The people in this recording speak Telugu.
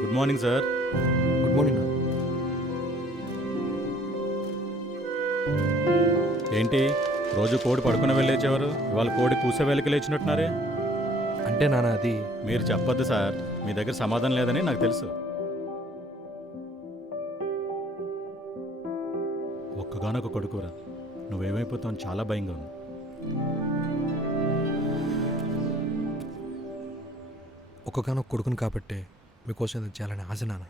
Good morning sir. Good morning నాన్న. ఏంటి రోజు కోడి పడుకుని వెళ్ళేచేవారు, ఇవాళ కోడి కూసే వేళకి లేచినట్టున్నారే? అంటే నాన్న అది మీరు చెప్పొద్దు సార్, మీ దగ్గర సమాధానం లేదని నాకు తెలుసు. ఒక్కగానొక కొడుకురా, నువ్వేమైపోతావు చాలా భయంగా ఉంది. ఒక్కగానొక్క కొడుకుని కాబట్టే మీకోసం ఇది చేయాలని ఆశ నాన్న.